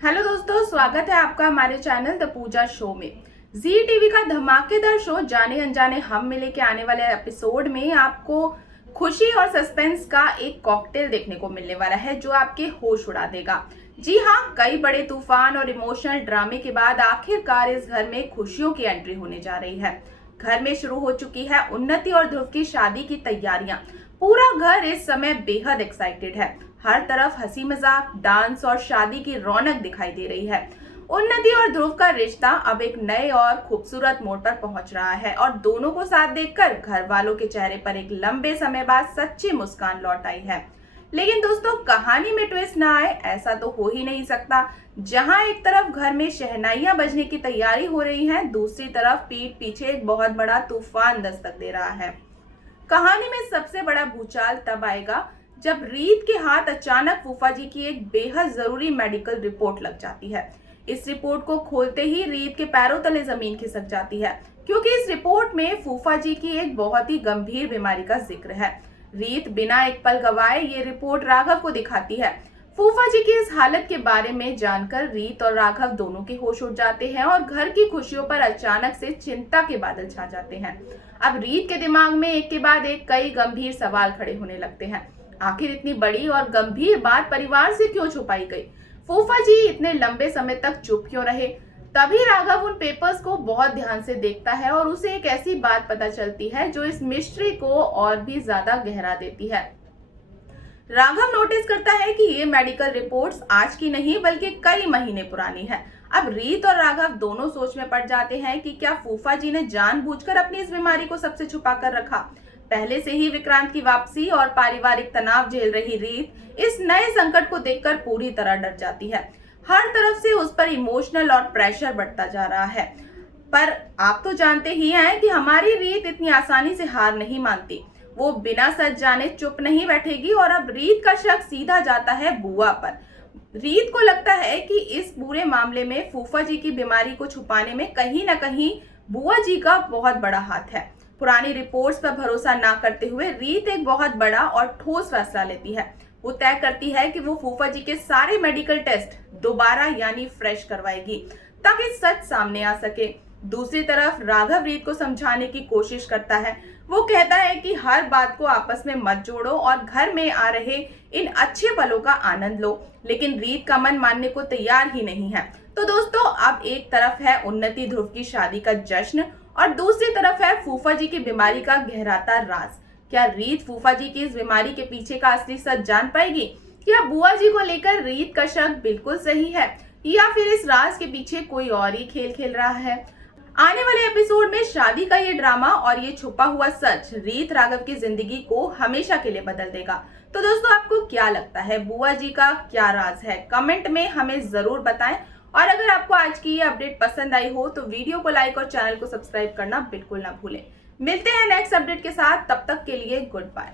Hello दोस्तों, स्वागत है आपका हमारे चैनल द पूजा शो में। जी टीवी का धमाकेदार शो जाने अनजाने हम मिले के आने वाले एपिसोड में आपको खुशी और सस्पेंस का एक कॉकटेल देखने को मिलने वाला है जो आपके होश उड़ा देगा। जी हाँ, कई बड़े तूफान और इमोशनल ड्रामे के बाद आखिरकार इस घर में खुशियों की एंट्री होने जा रही है। घर में शुरू हो चुकी है उन्नति और ध्रुव की शादी की तैयारियां। पूरा घर इस समय बेहद एक्साइटेड है। हर तरफ हंसी मजाक, डांस और शादी की रौनक दिखाई दे रही है। उन्नति और ध्रुव का रिश्ता अब एक नए और खूबसूरत मोड़ पर पहुंच रहा है और दोनों को साथ देखकर घर वालों के चेहरे पर एक लंबे समय बाद सच्ची मुस्कान लौट आई है। लेकिन दोस्तों, कहानी में ट्विस्ट ना आए ऐसा तो हो ही नहीं सकता। जहां एक तरफ घर में शहनाइयां बजने की तैयारी हो रही है, दूसरी तरफ पीठ पीछे एक बहुत बड़ा तूफान दस्तक दे रहा है। कहानी में सबसे बड़ा भूचाल तब आएगा जब रीत के हाथ अचानक फूफा जी की एक बेहद जरूरी मेडिकल रिपोर्ट लग जाती है। इस रिपोर्ट को खोलते ही रीत के पैरों तले जमीन खिसक जाती है, क्योंकि इस रिपोर्ट में फूफा जी की एक बहुत ही गंभीर बीमारी का जिक्र है। रीत बिना एक पल गवाए ये रिपोर्ट राघव को दिखाती है। फूफा जी की इस हालत के बारे में जानकर रीत और राघव दोनों के होश उड़ जाते हैं और घर की खुशियों पर अचानक से चिंता के बादल छा जाते हैं। अब रीत के दिमाग में एक के बाद एक कई गंभीर सवाल खड़े होने लगते हैं। आखिर इतनी बड़ी और गंभीर बात परिवार से क्यों छुपाई गई? फूफा जी इतने लंबे समय तक चुप क्यों रहे? तभी राघव उन पेपर्स को बहुत ध्यान से देखता है और उसे एक ऐसी बात पता चलती है जो इस मिस्ट्री को और भी ज्यादा गहरा देती है। राघव नोटिस करता है कि ये मेडिकल रिपोर्ट्स आज की नहीं बल्कि कई महीने पुरानी है। अब रीत और राघव दोनों सोच में पड़ जाते हैं कि क्या फूफा जी ने जानबूझकर अपनी इस बीमारी को सबसे छुपा कर रखा। पहले से ही विक्रांत की वापसी और पारिवारिक तनाव झेल रही रीत इस नए संकट को देखकर पूरी तरह डर जाती है। हर तरफ से उस पर इमोशनल और प्रेशर बढ़ता जा रहा है। पर आप तो जानते ही हैं कि हमारी रीत इतनी आसानी से हार नहीं मानती। वो बिना सच जाने चुप नहीं बैठेगी और अब रीत का शक सीधा जाता है बुआ पर। रीत को लगता है कि इस पूरे मामले में फूफा जी की बीमारी को छुपाने में कहीं ना कहीं बुआ जी का बहुत बड़ा हाथ है। पुरानी रिपोर्ट्स पर भरोसा ना करते हुए रीत एक बहुत बड़ा और ठोस फैसला लेती है। वो तय करती है कि वो फूफा जी के सारे मेडिकल टेस्ट दोबारा यानी फ्रेश करवाएगी ताकि सच सामने आ सके। दूसरी तरफ राघव रीत को समझाने की कोशिश करता है। वो कहता है कि हर बात को आपस में मत जोड़ो और घर में आ रहे इन अच्छे पलों का आनंद लो, लेकिन रीत का मन मानने को तैयार ही नहीं है। तो दोस्तों, अब एक तरफ है उन्नति ध्रुव की शादी का जश्न और दूसरी तरफ है फूफा जी की बीमारी का गहराता राज। क्या रीत फूफा जी की इस बीमारी के पीछे का असली सच जान पाएगी? क्या बुआ जी को लेकर रीत का शक बिल्कुल सही है या फिर इस राज के पीछे कोई और ही खेल खेल रहा है? आने वाले एपिसोड में शादी का ये ड्रामा और ये छुपा हुआ सच रीत राघव की जिंदगी को हमेशा के लिए बदल देगा। तो दोस्तों, आपको क्या लगता है, बुआ जी का क्या राज है? कमेंट में हमें जरूर बताएं। और अगर आपको आज की ये अपडेट पसंद आई हो तो वीडियो को लाइक और चैनल को सब्सक्राइब करना बिल्कुल ना भूलें। मिलते हैं नेक्स्ट अपडेट के साथ, तब तक के लिए गुड बाय।